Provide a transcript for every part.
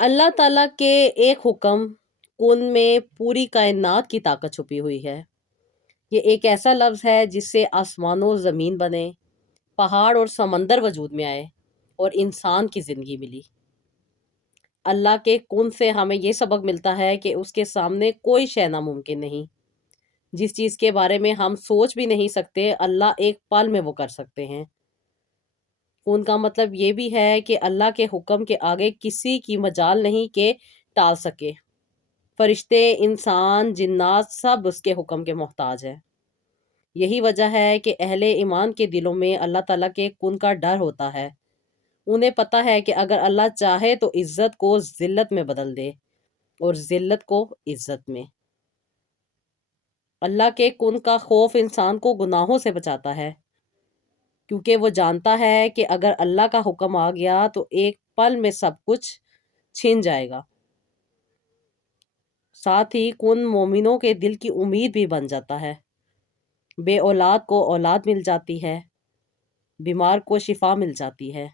اللہ تعالیٰ کے ایک حکم کن میں پوری کائنات کی طاقت چھپی ہوئی ہے۔ یہ ایک ایسا لفظ ہے جس سے آسمان و زمین بنے، پہاڑ اور سمندر وجود میں آئے اور انسان کی زندگی ملی۔ اللہ کے کن سے ہمیں یہ سبق ملتا ہے کہ اس کے سامنے کوئی شے ناممکن نہیں۔ جس چیز کے بارے میں ہم سوچ بھی نہیں سکتے، اللہ ایک پل میں وہ کر سکتے ہیں۔ کن کا مطلب یہ بھی ہے کہ اللہ کے حکم کے آگے کسی کی مجال نہیں کہ ٹال سکے۔ فرشتے، انسان، جنات سب اس کے حکم کے محتاج ہیں۔ یہی وجہ ہے کہ اہل ایمان کے دلوں میں اللہ تعالیٰ کے کن کا ڈر ہوتا ہے۔ انہیں پتہ ہے کہ اگر اللہ چاہے تو عزت کو ذلت میں بدل دے اور ذلت کو عزت میں۔ اللہ کے کن کا خوف انسان کو گناہوں سے بچاتا ہے، کیونکہ وہ جانتا ہے کہ اگر اللہ کا حکم آ گیا تو ایک پل میں سب کچھ چھن جائے گا۔ ساتھ ہی کن مومنوں کے دل کی امید بھی بن جاتا ہے۔ بے اولاد کو اولاد مل جاتی ہے، بیمار کو شفا مل جاتی ہے،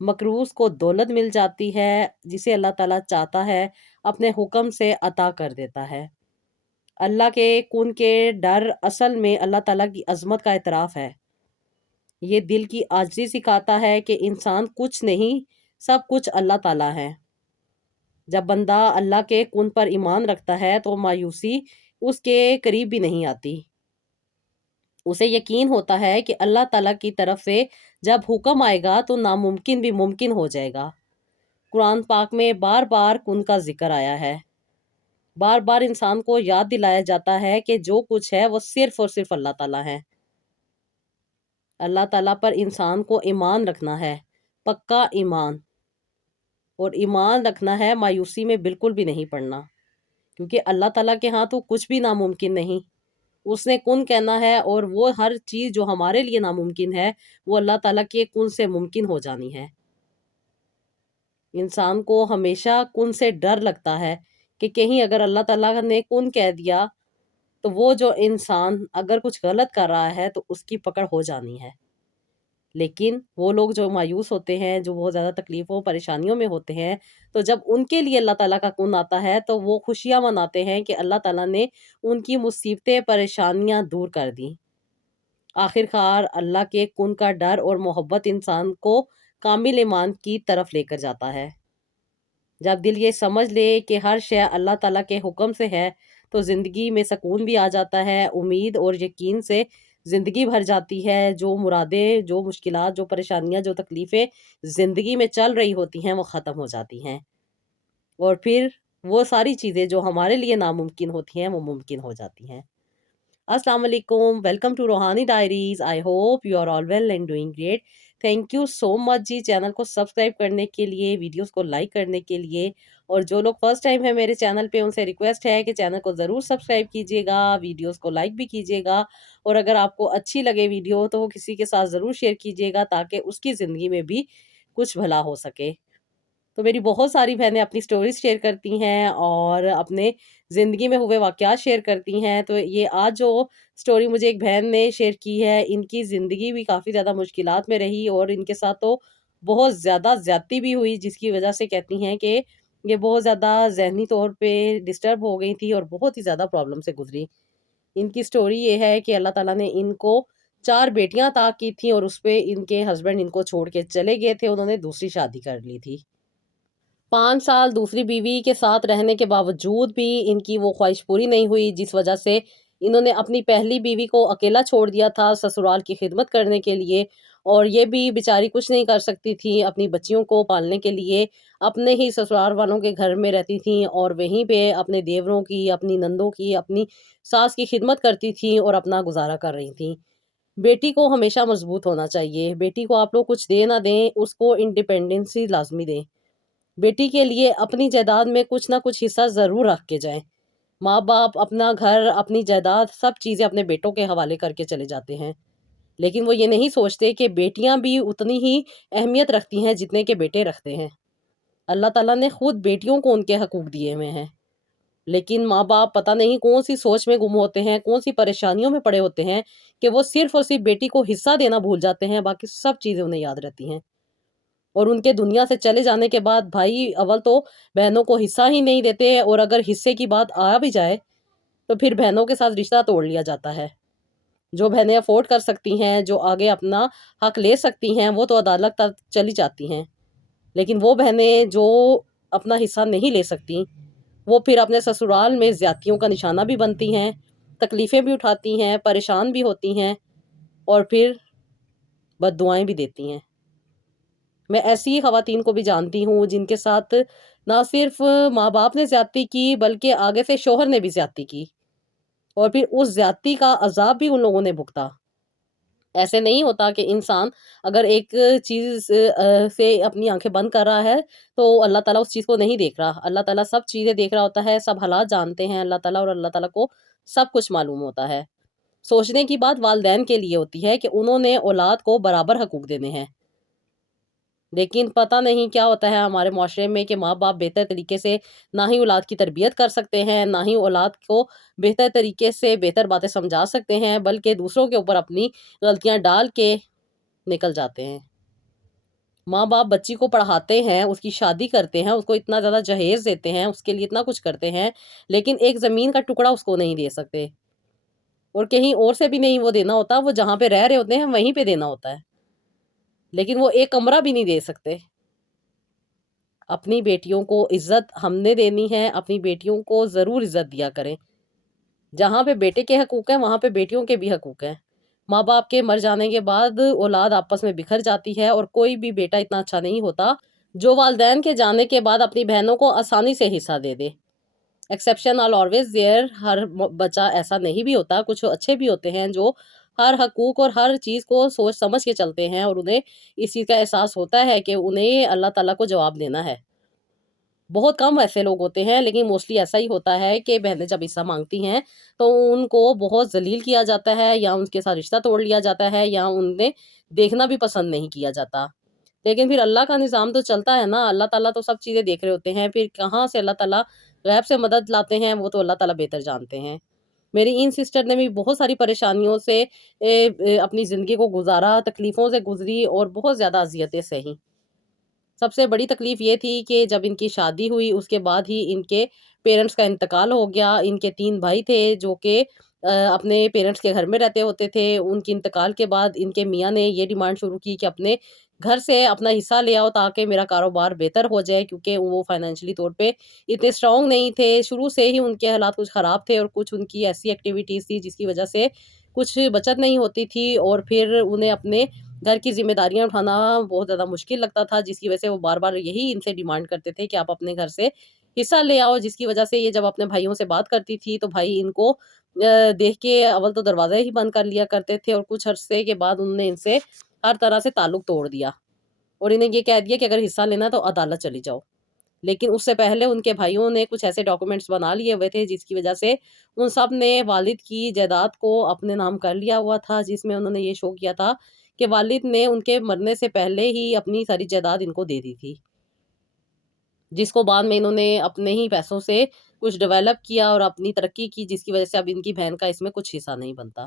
مقروض کو دولت مل جاتی ہے، جسے اللہ تعالیٰ چاہتا ہے اپنے حکم سے عطا کر دیتا ہے۔ اللہ کے کن کے ڈر اصل میں اللہ تعالیٰ کی عظمت کا اعتراف ہے۔ یہ دل کی عاجزی سکھاتا ہے کہ انسان کچھ نہیں، سب کچھ اللہ تعالیٰ ہے۔ جب بندہ اللہ کے کن پر ایمان رکھتا ہے تو مایوسی اس کے قریب بھی نہیں آتی۔ اسے یقین ہوتا ہے کہ اللہ تعالیٰ کی طرف سے جب حکم آئے گا تو ناممکن بھی ممکن ہو جائے گا۔ قرآن پاک میں بار بار کن کا ذکر آیا ہے۔ بار بار انسان کو یاد دلایا جاتا ہے کہ جو کچھ ہے وہ صرف اور صرف اللہ تعالیٰ ہے۔ اللہ تعالیٰ پر انسان کو ایمان رکھنا ہے، پکا ایمان، اور ایمان رکھنا ہے مایوسی میں بالکل بھی نہیں پڑنا، کیونکہ اللہ تعالیٰ کے ہاں تو کچھ بھی ناممکن نہیں۔ اس نے کن کہنا ہے اور وہ ہر چیز جو ہمارے لیے ناممکن ہے وہ اللہ تعالیٰ کے کن سے ممکن ہو جانی ہے۔ انسان کو ہمیشہ کن سے ڈر لگتا ہے کہ کہیں اگر اللہ تعالیٰ نے کن کہہ دیا تو وہ جو انسان اگر کچھ غلط کر رہا ہے تو اس کی پکڑ ہو جانی ہے۔ لیکن وہ لوگ جو مایوس ہوتے ہیں، جو بہت زیادہ تکلیفوں پریشانیوں میں ہوتے ہیں، تو جب ان کے لیے اللہ تعالیٰ کا کن آتا ہے تو وہ خوشیاں مناتے ہیں کہ اللہ تعالیٰ نے ان کی مصیبتیں پریشانیاں دور کر دیں۔ آخر کار اللہ کے کن کا ڈر اور محبت انسان کو کامل ایمان کی طرف لے کر جاتا ہے۔ جب دل یہ سمجھ لے کہ ہر شے اللہ تعالیٰ کے حکم سے ہے تو زندگی میں سکون بھی آ جاتا ہے، امید اور یقین سے زندگی بھر جاتی ہے۔ جو مرادیں، جو مشکلات، جو پریشانیاں، جو تکلیفیں زندگی میں چل رہی ہوتی ہیں وہ ختم ہو جاتی ہیں، اور پھر وہ ساری چیزیں جو ہمارے لیے ناممکن ہوتی ہیں وہ ممکن ہو جاتی ہیں۔ السلام علیکم، welcome to Rohani diaries. I hope you are all well and doing great. Thank you so much جی چینل کو سبسکرائب کرنے کے لیے، ویڈیوز کو لائک کرنے کے لیے، اور جو لوگ فرسٹ ٹائم ہے میرے چینل پہ ان سے ریکویسٹ ہے کہ چینل کو ضرور سبسکرائب کیجیے گا، ویڈیوز کو لائک بھی کیجیے گا، اور اگر آپ کو اچھی لگے ویڈیو تو وہ کسی کے ساتھ ضرور شیئر کیجیے گا تاکہ اس کی زندگی میں بھی کچھ بھلا ہو سکے۔ تو میری بہت ساری بہنیں اپنی سٹوریز شیئر کرتی ہیں اور اپنے زندگی میں ہوئے واقعات شیئر کرتی ہیں۔ تو یہ آج جو سٹوری مجھے ایک بہن نے شیئر کی ہے، ان کی زندگی بھی کافی زیادہ مشکلات میں رہی اور ان کے ساتھ تو بہت زیادہ زیادتی بھی ہوئی، جس کی وجہ سے کہتی ہیں کہ یہ بہت زیادہ ذہنی طور پہ ڈسٹرب ہو گئی تھی اور بہت ہی زیادہ پرابلم سے گزری۔ ان کی سٹوری یہ ہے کہ اللہ تعالیٰ نے ان کو 4 بیٹیاں عطا کی تھیں اور اس پہ ان کے ہسبینڈ ان کو چھوڑ کے چلے گئے تھے، انہوں نے دوسری شادی کر لی تھی۔ 5 سال دوسری بیوی کے ساتھ رہنے کے باوجود بھی ان کی وہ خواہش پوری نہیں ہوئی، جس وجہ سے انہوں نے اپنی پہلی بیوی کو اکیلا چھوڑ دیا تھا سسرال کی خدمت کرنے کے لیے، اور یہ بھی بیچاری کچھ نہیں کر سکتی تھی اپنی بچیوں کو پالنے کے لیے، اپنے ہی سسرال والوں کے گھر میں رہتی تھیں اور وہیں پہ اپنے دیوروں کی، اپنی نندوں کی، اپنی ساس کی خدمت کرتی تھیں اور اپنا گزارا کر رہی تھیں۔ بیٹی کو ہمیشہ مضبوط ہونا چاہیے، بیٹی کو آپ لوگ کچھ دے نہ دیں، اس کو انڈیپینڈنسی لازمی دیں۔ بیٹی کے لیے اپنی جائیداد میں کچھ نہ کچھ حصہ ضرور رکھ کے جائیں۔ ماں باپ اپنا گھر، اپنی جائیداد، سب چیزیں اپنے بیٹوں کے حوالے کر کے چلے جاتے ہیں، لیکن وہ یہ نہیں سوچتے کہ بیٹیاں بھی اتنی ہی اہمیت رکھتی ہیں جتنے کہ بیٹے رکھتے ہیں۔ اللہ تعالیٰ نے خود بیٹیوں کو ان کے حقوق دیے ہوئے ہیں، لیکن ماں باپ پتہ نہیں کون سی سوچ میں گم ہوتے ہیں، کون سی پریشانیوں میں پڑے ہوتے ہیں کہ وہ صرف اور صرف بیٹی کو حصہ دینا بھول جاتے ہیں، باقی سب چیزیں انہیں یاد رہتی ہیں۔ اور ان کے دنیا سے چلے جانے کے بعد بھائی اول تو بہنوں کو حصہ ہی نہیں دیتے، اور اگر حصے کی بات آ بھی جائے تو پھر بہنوں کے ساتھ رشتہ توڑ لیا جاتا ہے۔ جو بہنیں افورڈ کر سکتی ہیں، جو آگے اپنا حق لے سکتی ہیں، وہ تو عدالت تک چلی جاتی ہیں، لیکن وہ بہنیں جو اپنا حصہ نہیں لے سکتی، وہ پھر اپنے سسرال میں زیادتیوں کا نشانہ بھی بنتی ہیں، تکلیفیں بھی اٹھاتی ہیں، پریشان بھی ہوتی ہیں، اور پھر بد دعائیں بھی دیتی ہیں۔ میں ایسی خواتین کو بھی جانتی ہوں جن کے ساتھ نہ صرف ماں باپ نے زیادتی کی بلکہ آگے سے شوہر نے بھی زیادتی کی، اور پھر اس زیادتی کا عذاب بھی ان لوگوں نے بھگتا۔ ایسے نہیں ہوتا کہ انسان اگر ایک چیز سے اپنی آنکھیں بند کر رہا ہے تو اللہ تعالیٰ اس چیز کو نہیں دیکھ رہا۔ اللہ تعالیٰ سب چیزیں دیکھ رہا ہوتا ہے، سب حالات جانتے ہیں اللہ تعالیٰ، اور اللہ تعالیٰ کو سب کچھ معلوم ہوتا ہے۔ سوچنے کی بات والدین کے لیے ہوتی ہے کہ انہوں نے اولاد کو برابر حقوق دینے ہیں، لیکن پتہ نہیں کیا ہوتا ہے ہمارے معاشرے میں کہ ماں باپ بہتر طریقے سے نہ ہی اولاد کی تربیت کر سکتے ہیں، نہ ہی اولاد کو بہتر طریقے سے بہتر باتیں سمجھا سکتے ہیں، بلکہ دوسروں کے اوپر اپنی غلطیاں ڈال کے نکل جاتے ہیں۔ ماں باپ بچی کو پڑھاتے ہیں، اس کی شادی کرتے ہیں، اس کو اتنا زیادہ جہیز دیتے ہیں، اس کے لیے اتنا کچھ کرتے ہیں، لیکن ایک زمین کا ٹکڑا اس کو نہیں دے سکتے، اور کہیں اور سے بھی نہیں وہ دینا ہوتا، وہ جہاں پہ رہ رہے ہوتے ہیں وہیں پہ دینا ہوتا ہے، لیکن وہ ایک کمرہ بھی نہیں دے سکتے۔ اپنی بیٹیوں کو عزت ہم نے دینی ہے، اپنی بیٹیوں کو ضرور عزت دیا کریں۔ جہاں پہ بیٹے کے حقوق ہیں وہاں پہ بیٹیوں کے بھی حقوق ہیں۔ ماں باپ کے مر جانے کے بعد اولاد آپس میں بکھر جاتی ہے، اور کوئی بھی بیٹا اتنا اچھا نہیں ہوتا جو والدین کے جانے کے بعد اپنی بہنوں کو آسانی سے حصہ دے دے۔ ایکسیپشن آل آلویز دیئر، ہر بچہ ایسا نہیں بھی ہوتا، کچھ اچھے بھی ہوتے ہیں جو ہر حقوق اور ہر چیز کو سوچ سمجھ کے چلتے ہیں، اور انہیں اس چیز کا احساس ہوتا ہے کہ انہیں اللہ تعالیٰ کو جواب دینا ہے۔ بہت کم ایسے لوگ ہوتے ہیں، لیکن موسٹلی ایسا ہی ہوتا ہے کہ بہنیں جب حصہ مانگتی ہیں تو ان کو بہت ذلیل کیا جاتا ہے، یا ان کے ساتھ رشتہ توڑ لیا جاتا ہے، یا انہیں دیکھنا بھی پسند نہیں کیا جاتا۔ لیکن پھر اللہ کا نظام تو چلتا ہے نا، اللہ تعالیٰ تو سب چیزیں دیکھ رہے ہوتے ہیں، پھر کہاں سے اللہ تعالیٰ غیب سے مدد لاتے ہیں وہ تو اللہ تعالیٰ بہتر جانتے ہیں۔ میری ان سسٹر نے بھی بہت ساری پریشانیوں سے اپنی زندگی کو گزارا، تکلیفوں سے گزری، اور بہت زیادہ اذیتیں سہی۔ سب سے بڑی تکلیف یہ تھی کہ جب ان کی شادی ہوئی اس کے بعد ہی ان کے پیرنٹس کا انتقال ہو گیا۔ ان کے 3 بھائی تھے جو کہ اپنے پیرنٹس کے گھر میں رہتے ہوتے تھے۔ ان کے انتقال کے بعد ان کے میاں نے یہ ڈیمانڈ شروع کی کہ اپنے گھر سے اپنا حصہ لے آؤ تاکہ میرا کاروبار بہتر ہو جائے، کیونکہ وہ فائنینشلی طور پہ اتنے اسٹرانگ نہیں تھے، شروع سے ہی ان کے حالات کچھ خراب تھے، اور کچھ ان کی ایسی ایکٹیویٹیز تھی جس کی وجہ سے کچھ بچت نہیں ہوتی تھی، اور پھر انہیں اپنے گھر کی ذمہ داریاں اٹھانا بہت زیادہ مشکل لگتا تھا، جس کی وجہ سے وہ بار بار یہی ان سے ڈیمانڈ کرتے تھے کہ آپ اپنے گھر سے حصہ لے آؤ، جس کی وجہ سے یہ جب اپنے بھائیوں سے بات کرتی تھی تو بھائی ان کو دیکھ کے اول تو دروازہ ہی بند کر لیا کرتے تھے، اور کچھ عرصے کے بعد انہوں نے ان سے ہر طرح سے تعلق توڑ دیا، اور انہیں یہ کہہ دیا کہ اگر حصہ لینا تو عدالت چلی جاؤ۔ لیکن اس سے پہلے ان کے بھائیوں نے کچھ ایسے ڈاکومنٹس بنا لیے ہوئے تھے جس کی وجہ سے ان سب نے والد کی جائیداد کو اپنے نام کر لیا ہوا تھا، جس میں انہوں نے یہ شو کیا تھا کہ والد نے ان کے مرنے سے پہلے ہی اپنی ساری جائیداد ان کو دے دی تھی، جس کو بعد میں انہوں نے اپنے ہی پیسوں سے کچھ ڈیولپ کیا اور اپنی ترقی کی، جس کی وجہ سے اب ان کی بہن کا اس میں کچھ حصہ نہیں بنتا۔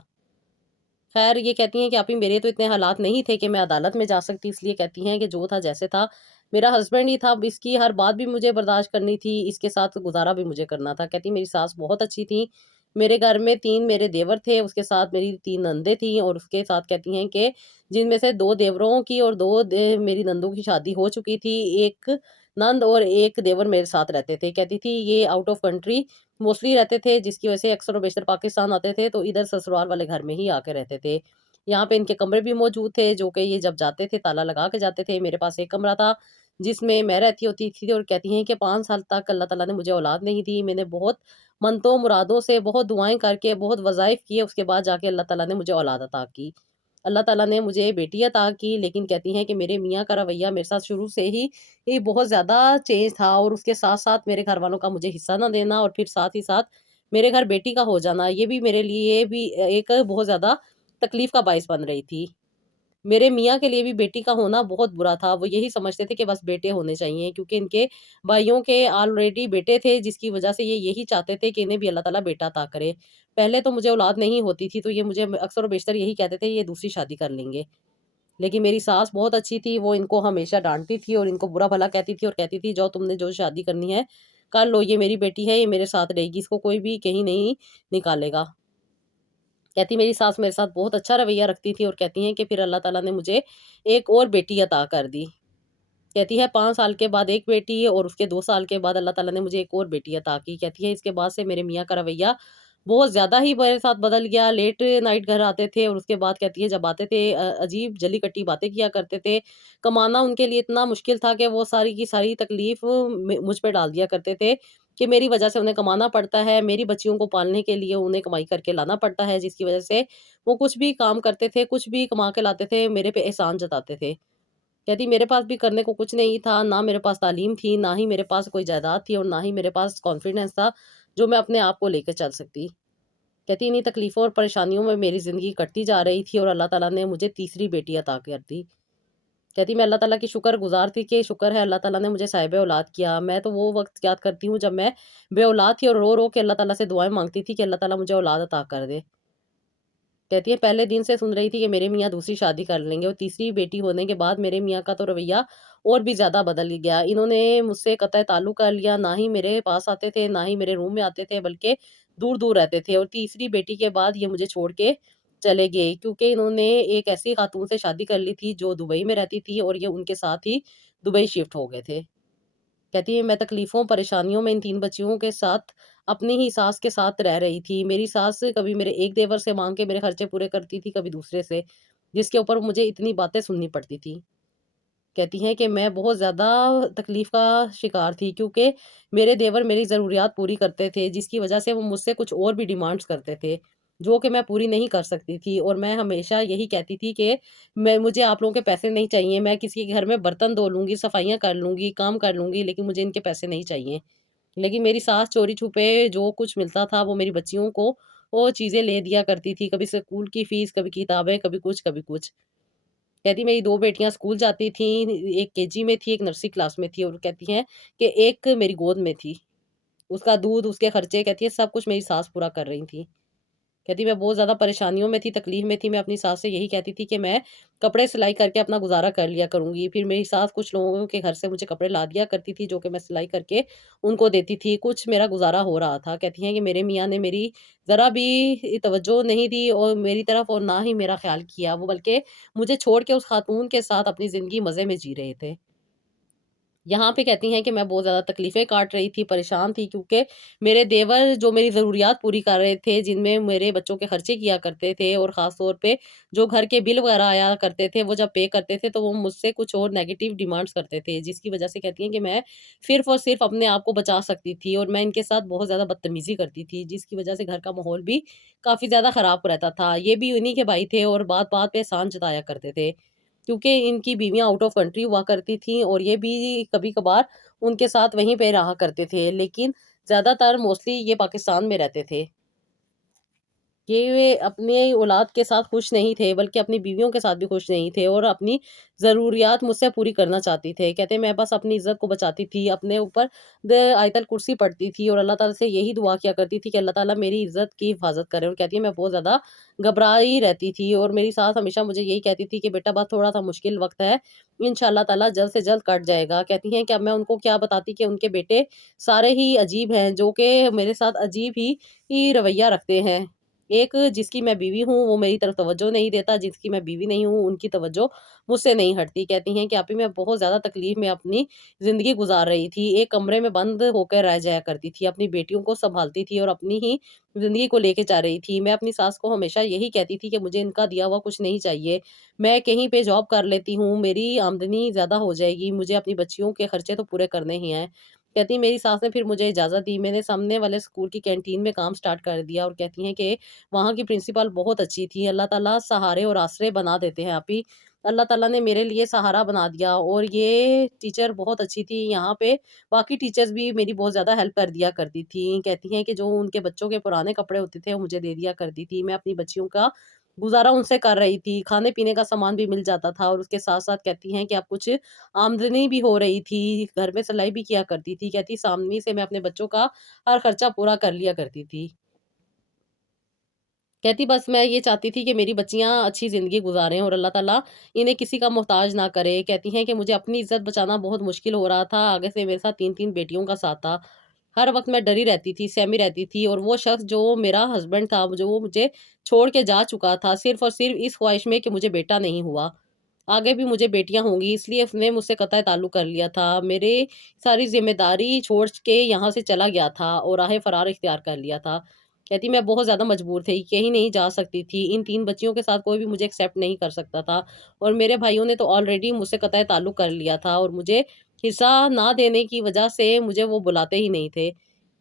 خیر یہ کہتی ہیں کہ آپی میرے تو اتنے حالات نہیں تھے کہ میں عدالت میں جا سکتی، اس لیے کہتی ہیں کہ جو تھا جیسے تھا، میرا ہسبینڈ ہی تھا، اب اس کی ہر بات بھی مجھے برداشت کرنی تھی، اس کے ساتھ گزارا بھی مجھے کرنا تھا۔ کہتی میری ساس بہت اچھی تھی، میرے گھر میں 3 میرے دیور تھے، اس کے ساتھ میری 3 نندیں تھیں، اور اس کے ساتھ کہتی ہیں کہ جن میں سے 2 دیوروں کی اور 2 میری نندوں کی شادی ہو چکی تھی، ایک نند اور ایک دیور میرے ساتھ رہتے تھے۔ کہتی تھی یہ آؤٹ آف کنٹری موسٹلی رہتے تھے، جس کی وجہ سے اکثر و بیشتر پاکستان آتے تھے تو ادھر سسرال والے گھر میں ہی آ کے رہتے تھے۔ یہاں پہ ان کے کمرے بھی موجود تھے جو کہ یہ جب جاتے تھے تالا لگا کے جاتے تھے۔ میرے پاس ایک کمرہ تھا جس میں میں رہتی ہوتی تھی، اور کہتی ہیں کہ 5 سال تک اللہ تعالیٰ نے مجھے اولاد نہیں دی، میں نے بہت منتوں مرادوں سے بہت دعائیں کر کے بہت وظائف کیے، اس کے بعد جا کے اللہ تعالیٰ نے مجھے اولاد عطا کی، اللہ تعالیٰ نے مجھے بیٹی عطا کی۔ لیکن کہتی ہیں کہ میرے میاں کا رویہ میرے ساتھ شروع سے ہی یہ بہت زیادہ چینج تھا، اور اس کے ساتھ ساتھ میرے گھر والوں کا مجھے حصہ نہ دینا، اور پھر ساتھ ہی ساتھ میرے گھر بیٹی کا ہو جانا، یہ بھی میرے لیے بھی ایک بہت زیادہ تکلیف کا باعث بن رہی تھی۔ میرے میاں کے لیے بھی بیٹی کا ہونا بہت برا تھا، وہ یہی سمجھتے تھے کہ بس بیٹے ہونے چاہیے، کیونکہ ان کے بھائیوں کے آلریڈی بیٹے تھے، جس کی وجہ سے یہ یہی چاہتے تھے کہ انہیں بھی اللہ تعالیٰ بیٹا عطا کرے۔ پہلے تو مجھے اولاد نہیں ہوتی تھی تو یہ مجھے اکثر و بیشتر یہی کہتے تھے یہ دوسری شادی کر لیں گے، لیکن میری ساس بہت اچھی تھی، وہ ان کو ہمیشہ ڈانٹتی تھی اور ان کو برا بھلا کہتی تھی اور کہتی تھی جاؤ تم نے جو شادی کرنی ہے کر لو، یہ میری بیٹی ہے، یہ میرے ساتھ رہے گی، اس کو کوئی بھی کہیں نہیں نکالے گا۔ کہتی میری ساس میرے ساتھ بہت اچھا رویہ رکھتی تھی اور کہتی ہیں کہ پھر اللہ تعالیٰ نے مجھے ایک اور بیٹی عطا کر دی۔ کہتی ہے 5 سال کے بعد ایک بیٹی اور اس کے 2 سال کے بعد اللہ تعالیٰ نے مجھے ایک اور بیٹی عطا کی۔ کہتی ہے اس کے بعد سے میرے میاں کا رویہ بہت زیادہ ہی میرے ساتھ بدل گیا، لیٹ نائٹ گھر آتے تھے اور اس کے بعد کہتی ہے جب آتے تھے عجیب جلی کٹی باتیں کیا کرتے تھے۔ کمانا ان کے لیے اتنا مشکل تھا کہ وہ ساری کی ساری تکلیف مجھ پہ ڈال دیا کرتے تھے کہ میری وجہ سے انہیں کمانا پڑتا ہے، میری بچیوں کو پالنے کے لیے انہیں کمائی کر کے لانا پڑتا ہے، جس کی وجہ سے وہ کچھ بھی کام کرتے تھے، کچھ بھی کما کے لاتے تھے، میرے پہ احسان جتاتے تھے۔ کہتی میرے پاس بھی کرنے کو کچھ نہیں تھا، نہ میرے پاس تعلیم تھی، نہ ہی میرے پاس کوئی جائیداد تھی اور نہ ہی میرے پاس کانفیڈنس تھا جو میں اپنے آپ کو لے کے چل سکتی۔ کہتی انہی تکلیفوں اور پریشانیوں میں میری زندگی کٹتی جا رہی تھی اور اللہ تعالیٰ نے مجھے تیسری بیٹی عطا کر دی۔ کہتی میں اللہ تعالیٰ کی شکر گزار تھی کہ شکر ہے اللہ تعالیٰ نے مجھے صاحب اولاد کیا۔ میں تو وہ وقت یاد کرتی ہوں جب میں بے اولاد تھی اور رو رو کے اللہ تعالیٰ سے دعائیں مانگتی تھی کہ اللہ تعالیٰ مجھے اولاد عطا کر دے۔ کہتی ہے پہلے دن سے سن رہی تھی کہ میرے میاں دوسری شادی کر لیں گے اور تیسری بیٹی ہونے کے بعد میرے میاں کا تو رویہ اور بھی زیادہ بدل گیا۔ انہوں نے مجھ سے قطع تعلق کر لیا، نہ ہی میرے پاس آتے تھے، نہ ہی میرے روم میں آتے تھے، بلکہ دور دور رہتے تھے۔ اور تیسری بیٹی کے بعد یہ مجھے چھوڑ کے چلے گئے کیونکہ انہوں نے ایک ایسی خاتون سے شادی کر لی تھی جو دبئی میں رہتی تھی اور یہ ان کے ساتھ ہی دبئی شفٹ ہو گئے تھے۔ کہتی ہے میں تکلیفوں پریشانیوں میں ان 3 بچیوں کے ساتھ اپنی ہی ساس کے ساتھ رہ رہی تھی۔ میری ساس کبھی میرے ایک دیور سے مانگ کے میرے خرچے پورے کرتی تھی، کبھی دوسرے سے، جس کے اوپر مجھے اتنی باتیں سننی پڑتی تھی۔ کہتی ہیں کہ میں بہت زیادہ تکلیف کا شکار تھی کیونکہ میرے دیور میری ضروریات پوری کرتے تھے، جس کی وجہ سے وہ مجھ سے کچھ اور بھی ڈیمانڈز کرتے تھے جو کہ میں پوری نہیں کر سکتی تھی، اور میں ہمیشہ یہی کہتی تھی کہ مجھے آپ لوگوں کے پیسے نہیں چاہیے، میں کسی کے گھر میں برتن دھو لوں گی، صفائیاں کر لوں گی، کام کر لوں گی، لیکن مجھے ان کے پیسے نہیں چاہیے۔ لیکن میری ساس چوری چھپے جو کچھ ملتا تھا وہ میری بچیوں کو وہ چیزیں لے دیا کرتی تھی، کبھی اسکول کی فیس، کبھی کتابیں، کبھی کچھ کبھی کچھ۔ کہتی میری 2 بیٹیاں اسکول جاتی تھیں، ایک KG میں تھی، ایک نرسری کلاس میں تھی، اور کہتی ہیں کہ ایک میری گود میں تھی۔ اس کا دودھ، اس کے خرچے، کہتی ہے سب کچھ میری ساس پورا کر رہی تھیں۔ کہتی میں بہت زیادہ پریشانیوں میں تھی، تکلیف میں تھی، میں اپنی ساس سے یہی کہتی تھی کہ میں کپڑے سلائی کر کے اپنا گزارا کر لیا کروں گی۔ پھر میری ساس کچھ لوگوں کے گھر سے مجھے کپڑے لا دیا کرتی تھی جو کہ میں سلائی کر کے ان کو دیتی تھی، کچھ میرا گزارا ہو رہا تھا۔ کہتی ہیں کہ میرے میاں نے میری ذرا بھی توجہ نہیں دی اور میری طرف، اور نہ ہی میرا خیال کیا، وہ بلکہ مجھے چھوڑ کے اس خاتون کے ساتھ اپنی زندگی مزے میں جی رہے تھے۔ یہاں پہ کہتی ہیں کہ میں بہت زیادہ تکلیفیں کاٹ رہی تھی، پریشان تھی کیونکہ میرے دیور جو میری ضروریات پوری کر رہے تھے، جن میں میرے بچوں کے خرچے کیا کرتے تھے اور خاص طور پہ جو گھر کے بل وغیرہ آیا کرتے تھے، وہ جب پے کرتے تھے تو وہ مجھ سے کچھ اور نیگیٹو ڈیمانڈز کرتے تھے، جس کی وجہ سے کہتی ہیں کہ میں صرف اور صرف اپنے آپ کو بچا سکتی تھی اور میں ان کے ساتھ بہت زیادہ بدتمیزی کرتی تھی، جس کی وجہ سے گھر کا ماحول بھی کافی زیادہ خراب رہتا تھا۔ یہ بھی انہی کے بھائی تھے اور بات بات پہ احسان جتایا کرتے تھے کیونکہ ان کی بیویاں آؤٹ آف کنٹری ہوا کرتی تھیں اور یہ بھی کبھی کبھار ان کے ساتھ وہیں پہ رہا کرتے تھے، لیکن زیادہ تر موسٹلی یہ پاکستان میں رہتے تھے۔ یہ اپنی اولاد کے ساتھ خوش نہیں تھے بلکہ اپنی بیویوں کے ساتھ بھی خوش نہیں تھے اور اپنی ضروریات مجھ سے پوری کرنا چاہتی تھے۔ کہتے میں بس اپنی عزت کو بچاتی تھی، اپنے اوپر آیت الکرسی پڑھتی تھی اور اللہ تعالیٰ سے یہی دعا کیا کرتی تھی کہ اللہ تعالیٰ میری عزت کی حفاظت کرے، اور کہتی ہے میں بہت زیادہ گھبرائی رہتی تھی اور میری ساس ہمیشہ مجھے یہی کہتی تھی کہ بیٹا بس تھوڑا سا مشکل وقت ہے، انشاءاللہ تعالیٰ جلد سے جلد کٹ جائے گا۔ کہتی ہیں کہ اب میں ان کو کیا بتاتی کہ ان کے بیٹے سارے ہی عجیب ہیں جو کہ میرے ساتھ عجیب ہی رویہ رکھتے ہیں۔ ایک جس کی میں بیوی ہوں وہ میری طرف توجہ نہیں دیتا، جس کی میں بیوی نہیں ہوں ان کی توجہ مجھ سے نہیں ہٹتی۔ کہتی ہیں کہ آپی میں بہت زیادہ تکلیف میں اپنی زندگی گزار رہی تھی، ایک کمرے میں بند ہو کر رہ جایا کرتی تھی، اپنی بیٹیوں کو سنبھالتی تھی اور اپنی ہی زندگی کو لے کے جا رہی تھی۔ میں اپنی ساس کو ہمیشہ یہی کہتی تھی کہ مجھے ان کا دیا ہوا کچھ نہیں چاہیے، میں کہیں پہ جاب کر لیتی ہوں، میری آمدنی زیادہ ہو جائے گی، مجھے اپنی بچیوں کے خرچے تو پورے کرنے ہی ہیں۔ کہتی میری ساس نے پھر مجھے اجازت دی، میں نے سامنے والے اسکول کی کینٹین میں کام سٹارٹ کر دیا، اور کہتی ہیں کہ وہاں کی پرنسپل بہت اچھی تھی۔ اللہ تعالیٰ سہارے اور آسرے بنا دیتے ہیں آپی، اللہ تعالیٰ نے میرے لیے سہارا بنا دیا، اور یہ ٹیچر بہت اچھی تھی یہاں پہ، باقی ٹیچرز بھی میری بہت زیادہ ہیلپ کر دیا کرتی تھی۔ کہتی ہیں کہ جو ان کے بچوں کے پرانے کپڑے ہوتے تھے وہ مجھے دے دیا کرتی تھی، میں اپنی بچیوں کا گزارا ان سے کر رہی تھی، کھانے پینے کا سامان بھی مل جاتا تھا، اور اس کے ساتھ ساتھ کہتی ہیں کہ اب کچھ آمدنی بھی ہو رہی تھی، گھر میں سلائی بھی کیا کرتی تھی۔ کہتی سامنے سے میں اپنے بچوں کا ہر خرچہ پورا کر لیا کرتی تھی۔ کہتی بس میں یہ چاہتی تھی کہ میری بچیاں اچھی زندگی گزاریں اور اللہ تعالیٰ انہیں کسی کا محتاج نہ کرے۔ کہتی ہیں کہ مجھے اپنی عزت بچانا بہت مشکل ہو رہا تھا، آگے سے میرے ساتھ 3 بیٹیوں کا ساتھ تھا، ہر وقت میں ڈری رہتی تھی، سہمی رہتی تھی، اور وہ شخص جو میرا ہسبینڈ تھا، جو وہ مجھے چھوڑ کے جا چکا تھا صرف اور صرف اس خواہش میں کہ مجھے بیٹا نہیں ہوا، آگے بھی مجھے بیٹیاں ہوں گی، اس لیے اس نے مجھ سے قطع تعلق کر لیا تھا، میرے ساری ذمہ داری چھوڑ کے یہاں سے چلا گیا تھا اور راہ فرار اختیار کر لیا تھا۔ کہتی میں بہت زیادہ مجبور تھی، کہیں نہیں جا سکتی تھی، ان 3 بچیوں کے ساتھ کوئی بھی مجھے ایکسیپٹ نہیں کر سکتا تھا، اور میرے بھائیوں نے تو آلریڈی مجھ سے قطع تعلق کر لیا تھا، اور مجھے حصہ نہ دینے کی وجہ سے مجھے وہ بلاتے ہی نہیں تھے۔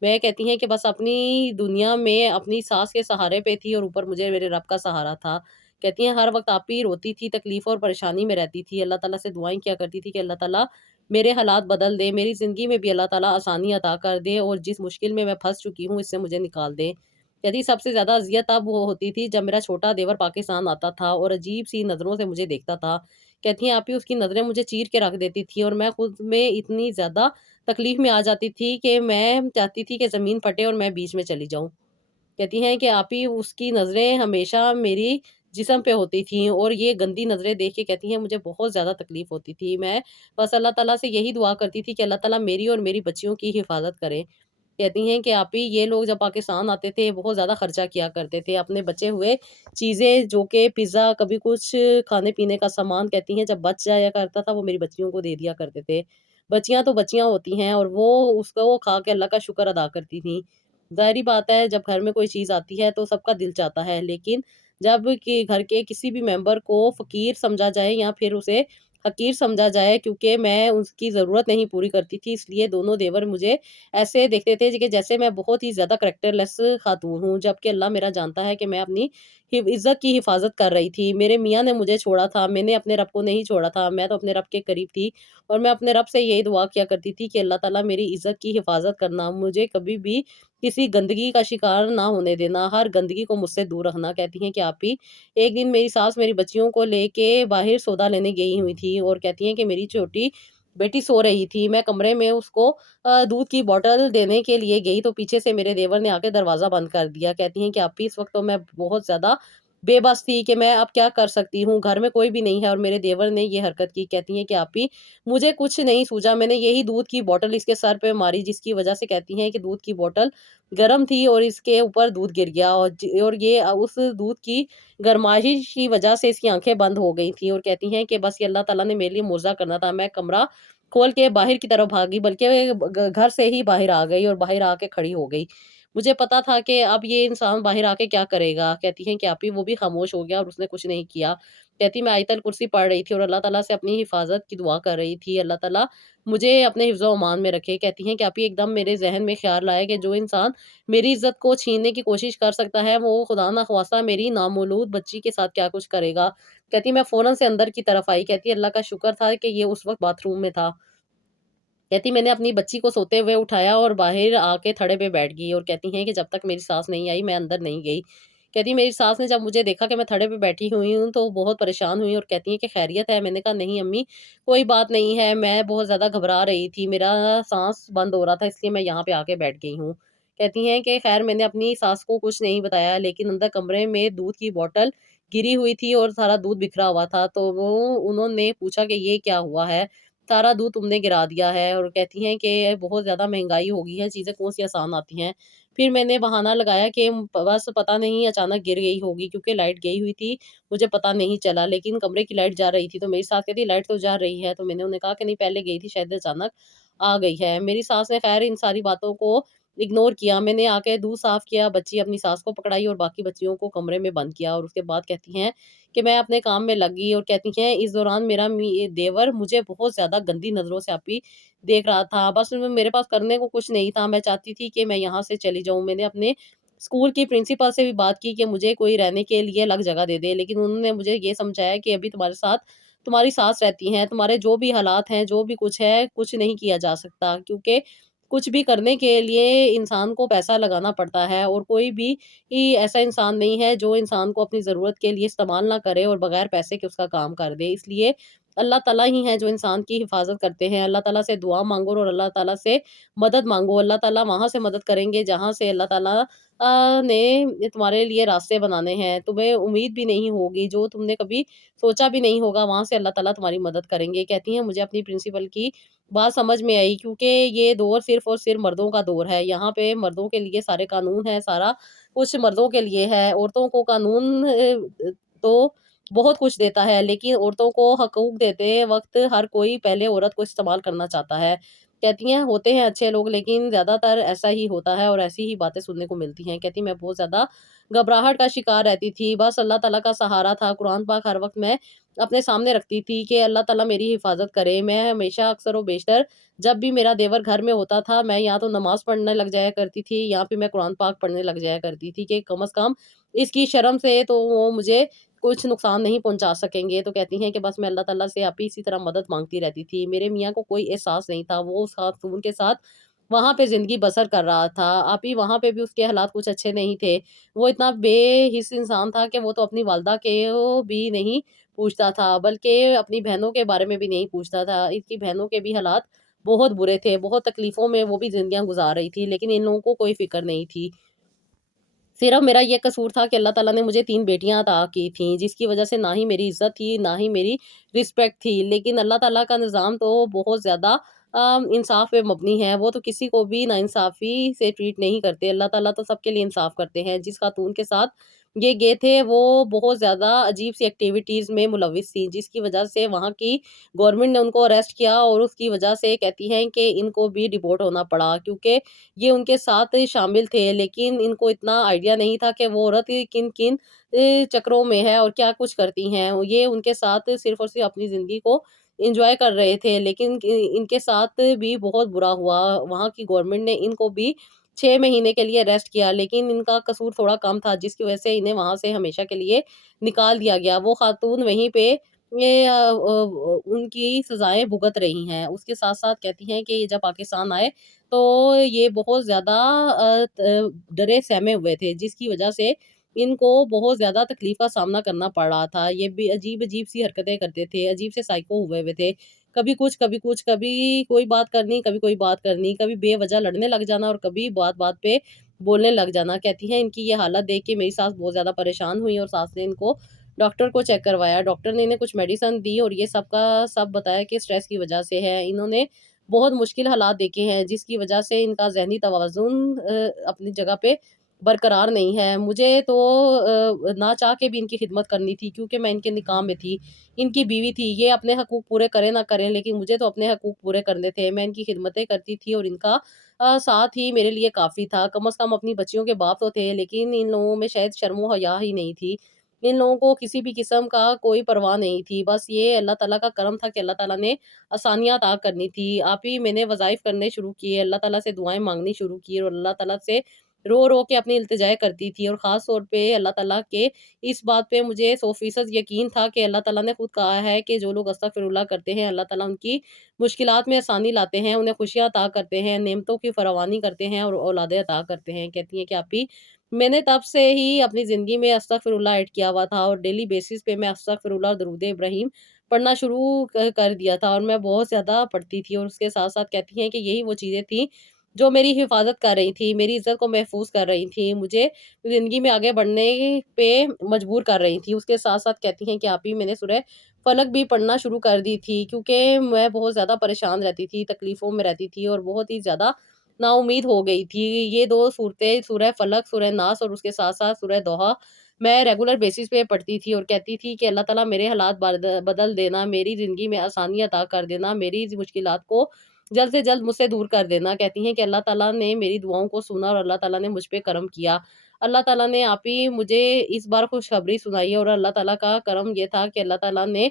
میں کہتی ہیں کہ بس اپنی دنیا میں اپنی ساس کے سہارے پہ تھی اور اوپر مجھے میرے رب کا سہارا تھا۔ کہتی ہیں ہر وقت آپ ہی روتی تھی، تکلیف اور پریشانی میں رہتی تھی، اللہ تعالیٰ سے دعائیں کیا کرتی تھی کہ اللہ تعالیٰ میرے حالات بدل دے، میری زندگی میں بھی اللہ تعالیٰ آسانی عطا کر دے، اور جس مشکل میں پھنس چکی ہوں اس سے مجھے نکال دے۔ کہتی سب سے زیادہ اذیت اب وہ ہوتی تھی جب میرا چھوٹا دیور پاکستان آتا تھا اور عجیب سی نظروں سے مجھے دیکھتا تھا۔ کہتی ہیں آپ ہی اس کی نظریں مجھے چیر کے رکھ دیتی تھی، اور میں خود میں اتنی زیادہ تکلیف میں آ جاتی تھی کہ میں چاہتی تھی کہ زمین پھٹے اور میں بیچ میں چلی جاؤں۔ کہتی ہیں کہ آپ ہی اس کی نظریں ہمیشہ میری جسم پہ ہوتی تھیں، اور یہ گندی نظریں دیکھ کے کہتی ہیں مجھے بہت زیادہ تکلیف ہوتی تھی۔ میں بس اللہ تعالیٰ سے یہی دعا کرتی تھی کہ اللہ تعالیٰ میری اور میری بچیوں کی حفاظت کرے۔ کہتی ہیں کہ آپ ہی یہ لوگ جب پاکستان آتے تھے بہت زیادہ خرچہ کیا کرتے تھے، اپنے بچے ہوئے چیزیں جو کہ پیزا، کبھی کچھ کھانے پینے کا سامان، کہتی ہیں جب بچ جایا کرتا تھا وہ میری بچیوں کو دے دیا کرتے تھے۔ بچیاں تو بچیاں ہوتی ہیں، اور وہ اس کو وہ کھا کے اللہ کا شکر ادا کرتی تھیں۔ ظاہری بات ہے جب گھر میں کوئی چیز آتی ہے تو سب کا دل چاہتا ہے، لیکن جب کہ گھر کے کسی بھی ممبر کو فقیر سمجھا جائے یا پھر اسے حقیر سمجھا جائے کیونکہ میں اس کی ضرورت نہیں پوری کرتی تھی، اس لیے دونوں دیور مجھے ایسے دیکھتے تھے کہ جیسے میں بہت ہی زیادہ کریکٹر لیس خاتون ہوں، جبکہ اللہ میرا جانتا ہے کہ میں اپنی عزت کی حفاظت کر رہی تھی۔ میرے میاں نے مجھے چھوڑا تھا، میں نے اپنے رب کو نہیں چھوڑا تھا، میں تو اپنے رب کے قریب تھی، اور میں اپنے رب سے یہی دعا کیا کرتی تھی کہ اللہ تعالیٰ میری عزت کی حفاظت کرنا، مجھے کبھی بھی کسی گندگی کا شکار نہ ہونے دینا، ہر گندگی کو مجھ سے دور رکھنا۔ کہتی ہیں کہ آپ ہی ایک دن میری ساس میری بچیوں کو لے کے باہر سودا لینے گئی ہوئی تھی، اور کہتی ہیں کہ میری چھوٹی بیٹی سو رہی تھی، میں کمرے میں اس کو دودھ کی بوٹل دینے کے لیے گئی تو پیچھے سے میرے دیور نے آ کے دروازہ بند کر دیا۔ کہتی ہیں کہ آپ ہی اس وقت تو میں بہت زیادہ بے بس تھی کہ میں اب کیا کر سکتی ہوں، گھر میں کوئی بھی نہیں ہے اور میرے دیور نے یہ حرکت کی۔ کہتی ہیں کہ آپ ہی مجھے کچھ نہیں سوجا، میں نے یہی دودھ کی بوٹل اس کے سر پہ ماری، جس کی وجہ سے کہتی ہیں کہ دودھ کی بوٹل گرم تھی اور اس کے اوپر دودھ گر گیا، اور یہ اس دودھ کی گرمائش کی وجہ سے اس کی آنکھیں بند ہو گئی تھیں، اور کہتی ہیں کہ بس یہ اللہ تعالیٰ نے میرے لیے معجزہ کرنا تھا۔ میں کمرہ کھول کے باہر کی طرف بھاگی، بلکہ گھر سے ہی باہر آ گئی اور باہر آ کے کھڑی ہو گئی۔ مجھے پتا تھا کہ اب یہ انسان باہر آ کے کیا کرے گا۔ کہتی ہیں کہ آپ ہی وہ بھی خاموش ہو گیا اور اس نے کچھ نہیں کیا۔ کہتی میں آیت الکرسی پڑھ رہی تھی اور اللہ تعالیٰ سے اپنی حفاظت کی دعا کر رہی تھی، اللہ تعالیٰ مجھے اپنے حفظ و امان میں رکھے۔ کہتی ہیں کہ آپ ہی ایک دم میرے ذہن میں خیال آیا کہ جو انسان میری عزت کو چھیننے کی کوشش کر سکتا ہے وہ خدا نخواستہ میری نامولود بچی کے ساتھ کیا کچھ کرے گا۔ کہتی میں فوراً سے اندر کی طرف آئی، کہتی اللہ کا شکر تھا کہ یہ اس وقت باتھ روم میں تھا۔ کہتی میں نے اپنی بچی کو سوتے ہوئے اٹھایا اور باہر آ کے تھڑے پہ بیٹھ گئی، اور کہتی ہیں کہ جب تک میری ساس نہیں آئی میں اندر نہیں گئی۔ کہتی میری ساس نے جب مجھے دیکھا کہ میں تھڑے پہ بیٹھی ہوئی ہوں تو بہت پریشان ہوئی اور کہتی ہیں کہ خیریت ہے؟ میں نے کہا نہیں امی کوئی بات نہیں ہے، میں بہت زیادہ گھبرا رہی تھی، میرا سانس بند ہو رہا تھا اس لیے میں یہاں پہ آ کے بیٹھ گئی ہوں۔ کہتی ہیں کہ خیر میں نے اپنی ساس کو کچھ نہیں بتایا، لیکن اندر کمرے میں دودھ کی بوٹل گری ہوئی تھی اور سارا دودھ بکھرا ہوا تھا، تو انہوں نے پوچھا کہ یہ کیا ہوا ہے، سارا دودھ تم نے گرا دیا ہے، اور کہتی ہیں کہ بہت زیادہ مہنگائی ہو گئی ہے، چیزیں کون سی آسان آتی ہیں۔ پھر میں نے بہانہ لگایا کہ بس پتہ نہیں اچانک گر گئی ہوگی کیونکہ لائٹ گئی ہوئی تھی، مجھے پتہ نہیں چلا، لیکن کمرے کی لائٹ جا رہی تھی تو میری ساس کہتی لائٹ تو جا رہی ہے، تو میں نے انہیں کہا کہ نہیں پہلے گئی تھی شاید اچانک آ گئی ہے۔ میری ساس نے خیر ان ساری باتوں کو اگنور کیا، میں نے آ کے دودھ صاف کیا، بچی اپنی ساس کو پکڑائی اور باقی بچیوں کو کمرے میں بند کیا، اور اس کے بعد کہتی ہیں کہ میں اپنے کام میں لگ گئی، اور کہتی ہیں اس دوران میرا دیور مجھے بہت زیادہ گندی نظروں سے آپ ہی دیکھ رہا تھا، بس میرے پاس کرنے کو کچھ نہیں تھا، میں چاہتی تھی کہ میں یہاں سے چلی جاؤں۔ میں نے اپنے اسکول کی پرنسپل سے بھی بات کی کہ مجھے کوئی رہنے کے لیے الگ جگہ دے دے، لیکن انہوں نے مجھے یہ سمجھایا کہ ابھی تمہارے ساتھ تمہاری ساس رہتی ہیں، تمہارے جو بھی حالات ہیں جو بھی کچھ ہے کچھ نہیں کیا جا سکتا، کیونکہ کچھ بھی کرنے کے لیے انسان کو پیسہ لگانا پڑتا ہے، اور کوئی بھی ایسا انسان نہیں ہے جو انسان کو اپنی ضرورت کے لیے استعمال نہ کرے اور بغیر پیسے کے اس کا کام کر دے، اس لیے اللہ تعالیٰ ہی ہیں جو انسان کی حفاظت کرتے ہیں۔ اللہ تعالیٰ سے دعا مانگو اور اللہ تعالیٰ سے مدد مانگو، اللہ تعالیٰ وہاں سے مدد کریں گے جہاں سے اللہ تعالیٰ نے تمہارے لیے راستے بنانے ہیں۔ تمہیں امید بھی نہیں ہوگی، جو تم نے کبھی سوچا بھی نہیں ہوگا وہاں سے اللہ تعالیٰ تمہاری مدد کریں گے۔ کہتی ہیں مجھے اپنی پرنسپل کی بات سمجھ میں آئی، کیونکہ یہ دور صرف اور صرف مردوں کا دور ہے۔ یہاں پہ مردوں کے لیے سارے قانون ہیں، سارا کچھ مردوں کے لیے ہے۔ عورتوں کو قانون تو بہت کچھ دیتا ہے، لیکن عورتوں کو حقوق دیتے وقت ہر کوئی پہلے عورت کو استعمال کرنا چاہتا ہے۔ کہتی ہیں ہوتے ہیں اچھے لوگ، لیکن زیادہ تر ایسا ہی ہوتا ہے اور ایسی ہی باتیں سننے کو ملتی ہیں۔ کہتی میں بہت زیادہ گھبراہٹ کا شکار رہتی تھی، بس اللہ تعالیٰ کا سہارا تھا۔ قرآن پاک ہر وقت میں اپنے سامنے رکھتی تھی کہ اللہ تعالیٰ میری حفاظت کرے۔ میں ہمیشہ اکثر و بیشتر جب بھی میرا دیور گھر میں ہوتا تھا، میں یا تو نماز پڑھنے لگ جایا کرتی تھی یا پھر میں قرآن پاک پڑھنے لگ جایا کرتی تھی کہ کم از کم اس کی شرم سے تو وہ مجھے کچھ نقصان نہیں پہنچا سکیں گے۔ تو کہتی ہیں کہ بس میں اللہ تعالیٰ سے آپ ہی اسی طرح مدد مانگتی رہتی تھی۔ میرے میاں کو کوئی احساس نہیں تھا، وہ اس خاتون کے ساتھ وہاں پہ زندگی بسر کر رہا تھا۔ آپ ہی وہاں پہ بھی اس کے حالات کچھ اچھے نہیں تھے۔ وہ اتنا بے حس انسان تھا کہ وہ تو اپنی والدہ کے بھی نہیں پوچھتا تھا، بلکہ اپنی بہنوں کے بارے میں بھی نہیں پوچھتا تھا۔ اس کی بہنوں کے بھی حالات بہت برے تھے، بہت تکلیفوں میں وہ بھی زندگیاں گزار رہی تھی، لیکن ان لوگوں کو کوئی فکر نہیں تھی۔ صرف میرا یہ قصور تھا کہ اللہ تعالیٰ نے مجھے 3 بیٹیاں عطا کی تھیں، جس کی وجہ سے نہ ہی میری عزت تھی، نہ ہی میری رسپیکٹ تھی۔ لیکن اللہ تعالیٰ کا نظام تو بہت زیادہ انصاف پہ مبنی ہے۔ وہ تو کسی کو بھی ناانصافی سے ٹریٹ نہیں کرتے۔ اللہ تعالیٰ تو سب کے لیے انصاف کرتے ہیں۔ جس خاتون کے ساتھ یہ گئے تھے وہ بہت زیادہ عجیب سی ایکٹیویٹیز میں ملوث تھی، جس کی وجہ سے وہاں کی گورنمنٹ نے ان کو اریسٹ کیا، اور اس کی وجہ سے کہتی ہیں کہ ان کو بھی ڈیپورٹ ہونا پڑا، کیونکہ یہ ان کے ساتھ شامل تھے۔ لیکن ان کو اتنا آئیڈیا نہیں تھا کہ وہ عورت کن کن چکروں میں ہے اور کیا کچھ کرتی ہیں۔ یہ ان کے ساتھ صرف اور صرف اپنی زندگی کو انجوائے کر رہے تھے، لیکن ان کے ساتھ بھی بہت برا ہوا۔ وہاں کی گورنمنٹ نے ان کو بھی 6 مہینے کے لیے اریسٹ کیا، لیکن ان کا قصور تھوڑا کم تھا، جس کی وجہ سے انہیں وہاں سے ہمیشہ کے لیے نکال دیا گیا۔ وہ خاتون وہیں پہ ان کی سزائیں بھگت رہی ہیں۔ اس کے ساتھ ساتھ کہتی ہیں کہ یہ جب پاکستان آئے تو یہ بہت زیادہ ڈرے سہمے ہوئے تھے، جس کی وجہ سے ان کو بہت زیادہ تکلیف کا سامنا کرنا پڑ رہا تھا۔ یہ بھی عجیب عجیب سی حرکتیں کرتے تھے، عجیب سے سائیکو ہوئے تھے۔ کبھی کچھ کبھی کچھ، کبھی کوئی بات کرنی کبھی کوئی بات کرنی، کبھی بے وجہ لڑنے لگ جانا اور کبھی بات بات پہ بولنے لگ جانا۔ کہتی ہیں ان کی یہ حالت دیکھ کے میری ساس بہت زیادہ پریشان ہوئی اور ساس نے ان کو ڈاکٹر کو چیک کروایا۔ ڈاکٹر نے انہیں کچھ میڈیسن دی اور یہ سب کا سب بتایا کہ اسٹریس کی وجہ سے ہے۔ انہوں نے بہت مشکل حالات دیکھے ہیں، جس کی وجہ سے ان کا ذہنی توازن اپنی جگہ پہ برقرار نہیں ہے۔ مجھے تو نہ چاہ کے بھی ان کی خدمت کرنی تھی، کیونکہ میں ان کے نکاح میں تھی، ان کی بیوی تھی۔ یہ اپنے حقوق پورے کریں نہ کریں، لیکن مجھے تو اپنے حقوق پورے کرنے تھے۔ میں ان کی خدمتیں کرتی تھی اور ان کا ساتھ ہی میرے لیے کافی تھا۔ کم از کم اپنی بچیوں کے باپ تو تھے، لیکن ان لوگوں میں شاید شرم و حیا ہی نہیں تھی۔ ان لوگوں کو کسی بھی قسم کا کوئی پرواہ نہیں تھی۔ بس یہ اللہ تعالیٰ کا کرم تھا کہ اللہ تعالیٰ نے آسانیاں عطا کرنی تھی۔ آپ ہی میں نے وظائف کرنے شروع کیے، اللہ تعالیٰ سے دعائیں مانگنی شروع کی اور اللہ تعالیٰ سے رو رو کے اپنی التجائیں کرتی تھی۔ اور خاص طور پہ اللہ تعالیٰ کے اس بات پہ مجھے 100% یقین تھا کہ اللہ تعالیٰ نے خود کہا ہے کہ جو لوگ استغفر اللہ کرتے ہیں، اللہ تعالیٰ ان کی مشکلات میں آسانی لاتے ہیں، انہیں خوشیاں عطا کرتے ہیں، نعمتوں کی فراوانی کرتے ہیں اور اولادیں عطا کرتے ہیں۔ کہتی ہیں کہ آپ ہی میں نے تب سے ہی اپنی زندگی میں استغفر اللہ ایڈ کیا ہوا تھا اور ڈیلی بیسس پہ میں استغفر اللہ اور درود ابراہیم پڑھنا شروع کر دیا تھا، اور میں بہت زیادہ پڑھتی تھی۔ اور اس کے ساتھ ساتھ کہتی ہیں کہ یہی وہ چیزیں تھیں جو میری حفاظت کر رہی تھی، میری عزت کو محفوظ کر رہی تھی، مجھے زندگی میں آگے بڑھنے پہ مجبور کر رہی تھی۔ اس کے ساتھ ساتھ کہتی ہیں کہ آپ ہی میں نے سورہ فلق بھی پڑھنا شروع کر دی تھی، کیونکہ میں بہت زیادہ پریشان رہتی تھی، تکلیفوں میں رہتی تھی اور بہت ہی زیادہ نا امید ہو گئی تھی۔ یہ 2 صورتیں سورہ فلق، سورہ ناس اور اس کے ساتھ ساتھ سورہ دوحہ میں ریگولر بیسس پہ پڑھتی تھی اور کہتی تھی کہ اللہ تعالیٰ میرے حالات بدل دینا، میری زندگی میں آسانی عطا کر دینا، میری مشکلات کو جلد سے جلد مجھ سے دور کر دینا۔ کہتی ہیں کہ اللہ تعالیٰ نے میری دعاؤں کو سنا اور اللہ تعالیٰ نے مجھ پہ کرم کیا۔ اللہ تعالیٰ نے آپ ہی مجھے اس بار خوشخبری سنائی اور اللہ تعالیٰ کا کرم یہ تھا کہ اللہ تعالیٰ نے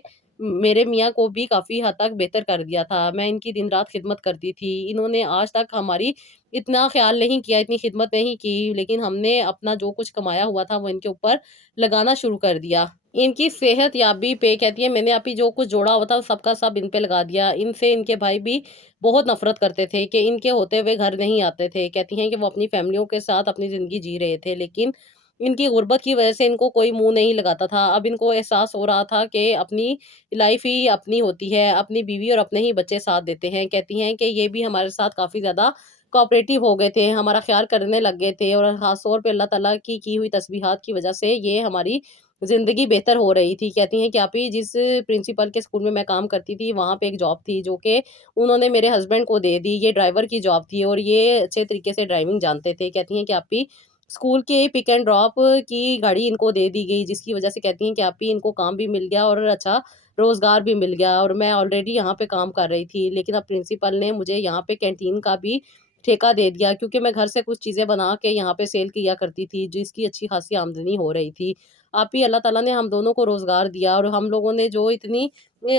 میرے میاں کو بھی کافی حد تک بہتر کر دیا تھا۔ میں ان کی دن رات خدمت کرتی تھی، انہوں نے آج تک ہماری اتنا خیال نہیں کیا، اتنی خدمت نہیں کی، لیکن ہم نے اپنا جو کچھ کمایا ہوا تھا وہ ان کے اوپر لگانا شروع کر دیا۔ ان کی صحت یابی پہ کہتی ہے میں نے آپ ہی جو کچھ جوڑا ہوا تھا سب کا سب ان پہ لگا دیا۔ ان سے ان کے بھائی بھی بہت نفرت کرتے تھے کہ ان کے ہوتے ہوئے گھر نہیں آتے تھے۔ کہتی ہیں کہ وہ اپنی فیملیوں کے ساتھ اپنی زندگی جی رہے تھے، لیکن ان کی غربت کی وجہ سے ان کو کوئی منہ نہیں لگاتا تھا۔ اب ان کو احساس ہو رہا تھا کہ اپنی لائف ہی اپنی ہوتی ہے، اپنی بیوی اور اپنے ہی بچے ساتھ دیتے ہیں۔ کہتی ہیں کہ یہ بھی ہمارے ساتھ کافی زیادہ کوآپریٹو ہو گئے تھے، ہمارا خیال کرنے لگ گئے تھے، اور خاص طور پہ اللہ تعالیٰ کی ہوئی تسبیحات کی وجہ سے یہ ہماری زندگی بہتر ہو رہی تھی۔ کہتی ہیں کہ آپ ہی جس پرنسپل کے اسکول میں میں کام کرتی تھی، وہاں پہ ایک جاب تھی جو کہ انہوں نے میرے ہسبینڈ کو دے دی۔ یہ ڈرائیور کی جاب تھی اور یہ اچھے طریقے سے ڈرائیونگ جانتے تھے۔ کہتی ہیں کہ آپ ہی اسکول کے پک اینڈ ڈراپ کی گاڑی ان کو دے دی گئی، جس کی وجہ سے کہتی ہیں کہ آپ ہی ان کو کام بھی مل گیا اور اچھا روزگار بھی مل گیا، اور میں آلریڈی یہاں پہ کام کر رہی تھی، لیکن اب پرنسپل نے مجھے یہاں پہ کینٹین کا بھی ٹھیکہ دے دیا، کیونکہ میں گھر سے کچھ چیزیں بنا کے یہاں پہ سیل کیا کرتی تھی، جس کی اچھی خاصی آمدنی ہو رہی تھی۔ آپ ہی اللہ تعالیٰ نے ہم دونوں کو روزگار دیا، اور ہم لوگوں نے جو اتنی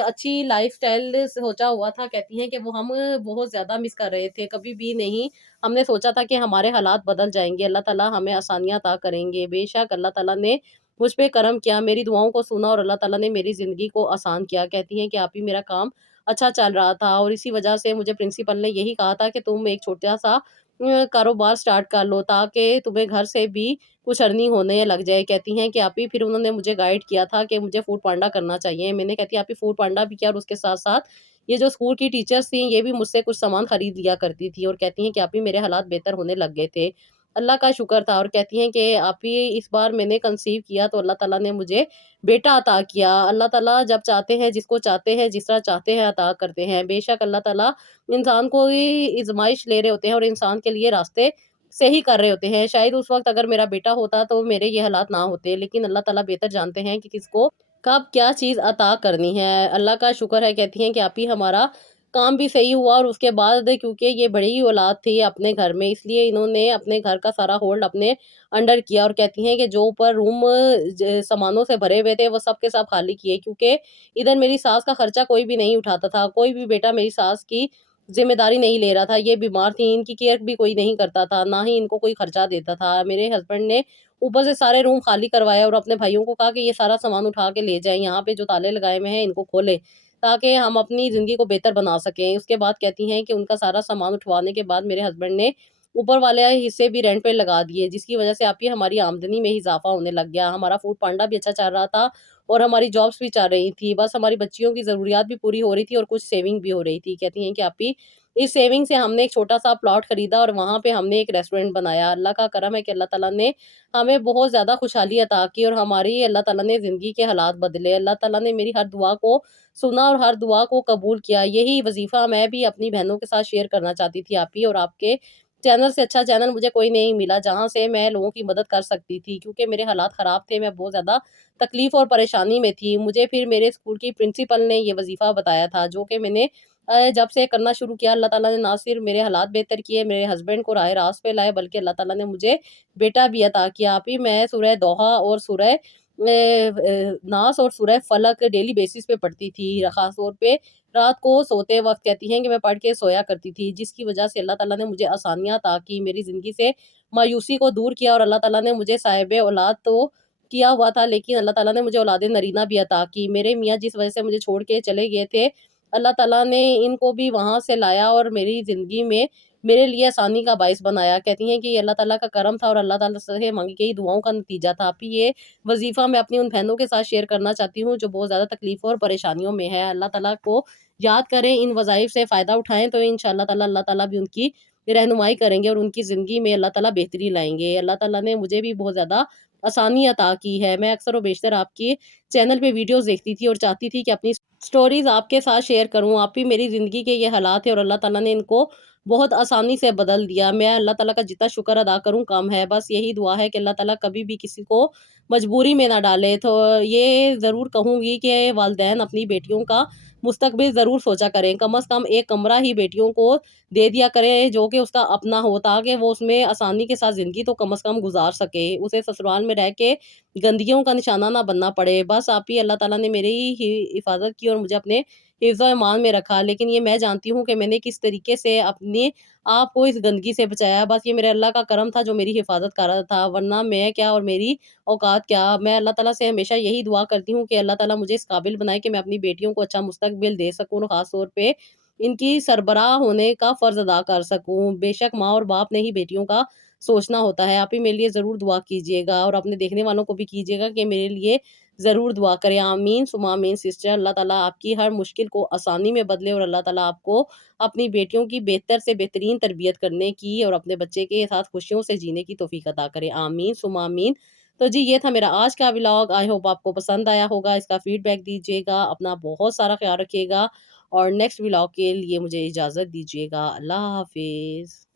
اچھی لائف سٹائل سوچا ہوا تھا، کہتی ہیں کہ وہ ہم بہت زیادہ مس کر رہے تھے۔ کبھی بھی نہیں ہم نے سوچا تھا کہ ہمارے حالات بدل جائیں گے، اللہ تعالیٰ ہمیں آسانیاں عطا کریں گے۔ بے شک اللہ تعالیٰ نے مجھ پہ کرم کیا، میری دعاؤں کو سنا، اور اللہ تعالیٰ نے میری زندگی کو آسان کیا۔ کہتی ہیں کہ آپ ہی میرا کام اچھا چل رہا تھا، اور اسی وجہ سے مجھے پرنسپل نے یہی کہا تھا کہ تم ایک چھوٹا سا کاروبار سٹارٹ کر لو، تاکہ تمہیں گھر سے بھی کچھ ارننگ ہونے لگ جائے۔ کہتی ہیں کہ آپ ہی پھر انہوں نے مجھے گائیڈ کیا تھا کہ مجھے فوڈ پانڈا کرنا چاہیے۔ میں نے کہتی آپ ہی فوڈ پانڈا بھی کیا، اور اس کے ساتھ ساتھ یہ جو اسکول کی ٹیچرز تھیں یہ بھی مجھ سے کچھ سامان خرید لیا کرتی تھی، اور کہتی ہیں کہ آپ ہی میرے حالات بہتر ہونے لگ گئے تھے، اللہ کا شکر تھا۔ اور کہتی ہیں کہ آپ ہی اس بار میں نے کنسیو کیا تو اللہ تعالیٰ نے مجھے بیٹا عطا کیا۔ اللہ تعالیٰ جب چاہتے ہیں، جس کو چاہتے ہیں، جس طرح چاہتے ہیں عطا کرتے ہیں۔ بے شک اللہ تعالیٰ انسان کو ہی آزمائش لے رہے ہوتے ہیں، اور انسان کے لیے راستے صحیح کر رہے ہوتے ہیں۔ شاید اس وقت اگر میرا بیٹا ہوتا تو میرے یہ حالات نہ ہوتے، لیکن اللہ تعالیٰ بہتر جانتے ہیں کہ کس کو کب کیا چیز عطا کرنی ہے۔ اللہ کا شکر ہے۔ کہتی ہیں کہ آپ ہی ہمارا کام بھی صحیح ہوا، اور اس کے بعد کیونکہ یہ بڑی اولاد تھی اپنے گھر میں، اس لیے انہوں نے اپنے گھر کا سارا ہولڈ اپنے انڈر کیا، اور کہتی ہیں کہ جو اوپر روم سامانوں سے بھرے ہوئے تھے وہ سب کے سب خالی کیے، کیونکہ ادھر میری ساس کا خرچہ کوئی بھی نہیں اٹھاتا تھا، کوئی بھی بیٹا میری ساس کی ذمہ داری نہیں لے رہا تھا۔ یہ بیمار تھی، ان کی کیئر بھی کوئی نہیں کرتا تھا، نہ ہی ان کو کوئی خرچہ دیتا تھا۔ میرے ہسبینڈ نے اوپر سے سارے روم خالی کروایا، اور اپنے بھائیوں کو کہا کہ یہ سارا سامان اٹھا کے لے جائیں، یہاں پہ جو تالے لگائے ہوئے ہیں ان کو کھولیں، تاکہ ہم اپنی زندگی کو بہتر بنا سکیں۔ اس کے بعد کہتی ہیں کہ ان کا سارا سامان اٹھوانے کے بعد میرے ہسبینڈ نے اوپر والے حصے بھی رینٹ پہ لگا دیے، جس کی وجہ سے آپ ہی ہماری آمدنی میں اضافہ ہونے لگ گیا۔ ہمارا فوڈ پانڈا بھی اچھا چل رہا تھا، اور ہماری جابس بھی چل رہی تھی، بس ہماری بچیوں کی ضروریات بھی پوری ہو رہی تھی، اور کچھ سیونگ بھی ہو رہی تھی۔ کہتی ہیں کہ آپ ہی اس سیونگ سے ہم نے ایک چھوٹا سا پلاٹ خریدا، اور وہاں پہ ہم نے ایک ریسٹورینٹ بنایا۔ اللہ کا کرم ہے کہ اللہ تعالیٰ نے ہمیں بہت زیادہ خوشحالی عطا کی، اور ہماری اللہ تعالیٰ نے زندگی کے حالات بدلے۔ اللہ تعالیٰ نے میری ہر دعا کو سنا اور ہر دعا کو قبول کیا۔ یہی وظیفہ میں بھی اپنی بہنوں کے ساتھ شیئر کرنا چاہتی تھی آپ ہی، اور آپ کے چینل سے اچھا چینل مجھے کوئی نہیں ملا جہاں سے میں لوگوں کی مدد کر سکتی تھی، کیونکہ میرے حالات خراب تھے، میں بہت زیادہ تکلیف اور پریشانی میں تھی۔ مجھے پھر میرے اسکول کی پرنسپل نے یہ وظیفہ بتایا تھا، جو کہ میں نے جب سے کرنا شروع کیا، اللہ تعالیٰ نے نہ صرف میرے حالات بہتر کیے، میرے ہسبینڈ کو راہ راست پہ لائے، بلکہ اللہ تعالیٰ نے مجھے بیٹا بھی عطا کیا۔ آپ ہی میں سورہ دوحہ اور سورہ ناس اور سورہ فلق ڈیلی بیسس پہ پڑھتی تھی، خاص طور پہ رات کو سوتے وقت کہتی ہیں کہ میں پڑھ کے سویا کرتی تھی، جس کی وجہ سے اللہ تعالیٰ نے مجھے آسانیاں عطا کی، میری زندگی سے مایوسی کو دور کیا، اور اللہ تعالیٰ نے مجھے صاحب اولاد تو کیا ہوا تھا، لیکن اللہ تعالیٰ نے مجھے اولاد نرینہ بھی عطا کی۔ میرے میاں جس وجہ سے مجھے چھوڑ کے چلے گئے تھے، اللہ تعالیٰ نے ان کو بھی وہاں سے لایا، اور میری زندگی میں میرے لیے آسانی کا باعث بنایا۔ کہتی ہیں کہ یہ اللہ تعالیٰ کا کرم تھا، اور اللہ تعالیٰ سے مانگی گئی دعاؤں کا نتیجہ تھا۔ پھر یہ وظیفہ میں اپنی ان بہنوں کے ساتھ شیئر کرنا چاہتی ہوں جو بہت زیادہ تکلیفوں اور پریشانیوں میں ہے۔ اللہ تعالیٰ کو یاد کریں، ان وظائف سے فائدہ اٹھائیں، تو انشاءاللہ تعالیٰ اللہ تعالیٰ بھی ان کی رہنمائی کریں گے، اور ان کی زندگی میں اللہ تعالیٰ بہتری لائیں گے۔ اللہ تعالیٰ نے مجھے بھی بہت زیادہ آسانی عطا کی ہے۔ میں اکثر و بیشتر آپ کی چینل پہ ویڈیوز دیکھتی تھی، اور چاہتی تھی کہ اپنی سٹوریز آپ کے ساتھ شیئر کروں۔ آپ بھی میری زندگی کے یہ حالات ہیں، اور اللہ تعالیٰ نے ان کو بہت آسانی سے بدل دیا۔ میں اللہ تعالیٰ کا جتنا شکر ادا کروں کم ہے، بس یہی دعا ہے کہ اللہ تعالیٰ کبھی بھی کسی کو مجبوری میں نہ ڈالے۔ تو یہ ضرور کہوں گی کہ والدین اپنی بیٹیوں کا مستقبل ضرور سوچا کریں، کم از کم ایک کمرہ ہی بیٹیوں کو دے دیا کریں جو کہ اس کا اپنا ہو، تاکہ وہ اس میں آسانی کے ساتھ زندگی تو کم از کم گزار سکے، اسے سسرال میں رہ کے گندگیوں کا نشانہ نہ بننا پڑے۔ بس آپ ہی اللہ تعالیٰ نے میری ہی حفاظت کی، اور مجھے اپنے حفظ و ایمان میں رکھا، لیکن یہ میں جانتی ہوں کہ میں نے کس طریقے سے اپنے آپ کو اس گندگی سے بچایا۔ بس یہ میرے اللہ کا کرم تھا جو میری حفاظت کر رہا تھا، ورنہ میں کیا اور میری اوقات کیا۔ میں اللہ تعالیٰ سے ہمیشہ یہی دعا کرتی ہوں کہ اللہ تعالیٰ مجھے اس قابل بنائے کہ میں اپنی بیٹیوں کو اچھا مستقبل دے سکوں، اور خاص طور پہ ان کی سربراہ ہونے کا فرض ادا کر سکوں۔ بے شک ماں اور باپ نے ہی بیٹیوں کا سوچنا ہوتا ہے۔ آپ ہی میرے لیے ضرور دعا کیجیے گا، اور اپنے دیکھنے والوں کو بھی کیجیے گا کہ میرے لیے ضرور دعا کریں۔ آمین ثم آمین سسٹر۔ اللہ تعالیٰ آپ کی ہر مشکل کو آسانی میں بدلے، اور اللہ تعالیٰ آپ کو اپنی بیٹیوں کی بہتر سے بہترین تربیت کرنے کی اور اپنے بچے کے ساتھ خوشیوں سے جینے کی توفیق عطا کرے۔ آمین ثم آمین۔ تو جی یہ تھا میرا آج کا ولاگ، آئی ہوپ آپ کو پسند آیا ہوگا۔ اس کا فیڈ بیک دیجیے گا، اپنا بہت سارا خیال رکھیے گا، اور نیکسٹ ولاگ کے لیے مجھے اجازت دیجیے گا۔ اللہ حافظ۔